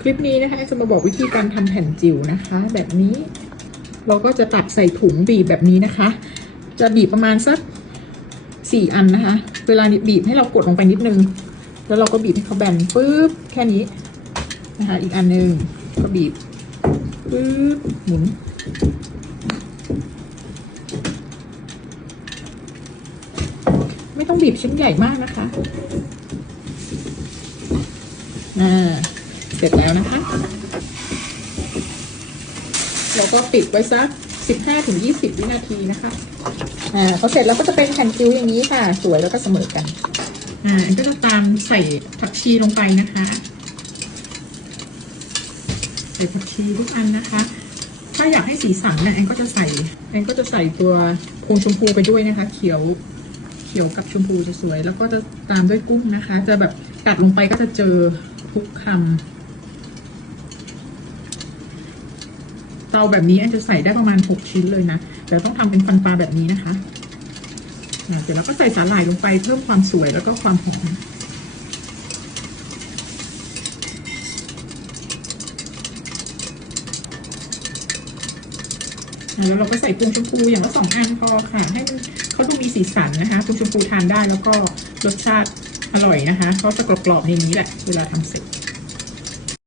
คลิปนี้นะคะจะมาบอกวิธีการทำแผ่นจิ๋วนะคะ แบบนี้ เราก็จะตักใส่ถุงบีบแบบนี้นะคะ จะบีบประมาณสักสี่อันนะคะ เวลาบีบให้เรากดลงไปนิดนึง แล้วเราก็บีบให้เขาแบนปุ๊บแค่นี้นะคะ อีกอันหนึ่งก็บีบปุ๊บหมุนไม่ต้องบีบชิ้นใหญ่มากนะคะ อ่า เสร็จแล้วนะคะ เราก็ปิดไว้สักสิบห้าถึงยี่สิบวินาทีนะคะ อ่าพอเสร็จแล้วก็จะเป็นแผ่นจิ๋วอย่างนี้ค่ะ สวยแล้วก็เสมอกัน อ่าอันก็จะตามใส่ผักชีลงไปนะคะ ใส่ผักชีทุกอันนะคะ ถ้าอยากให้สีสันเนี่ยแอนก็จะใส่แอนก็จะใส่ตัวพวงชมพูไปด้วยนะคะ เขียวเขียวกับชมพูจะสวย แล้วก็จะตามด้วยกุ้งนะคะ จะแบบกัดลงไปก็จะเจอทุกคำ เตาแบบนี้แอนจะใส่ได้ประมาณหกชิ้นเลยนะแต่ต้องทำเป็นฟันปลาแบบนี้นะคะเสร็จแล้วก็ใส่สาหร่ายลงไปเพิ่มความสวยแล้วก็ความหอมแล้วเราก็ใส่ปรุงชมพูอย่างละสองอันพอค่ะ ให้มันเขาดูมีสีสันนะคะปรุงชมพูทานได้แล้วก็รสชาติอร่อยนะคะเขาจะกรอบๆในนี้แหละ เวลาทำเสร็จ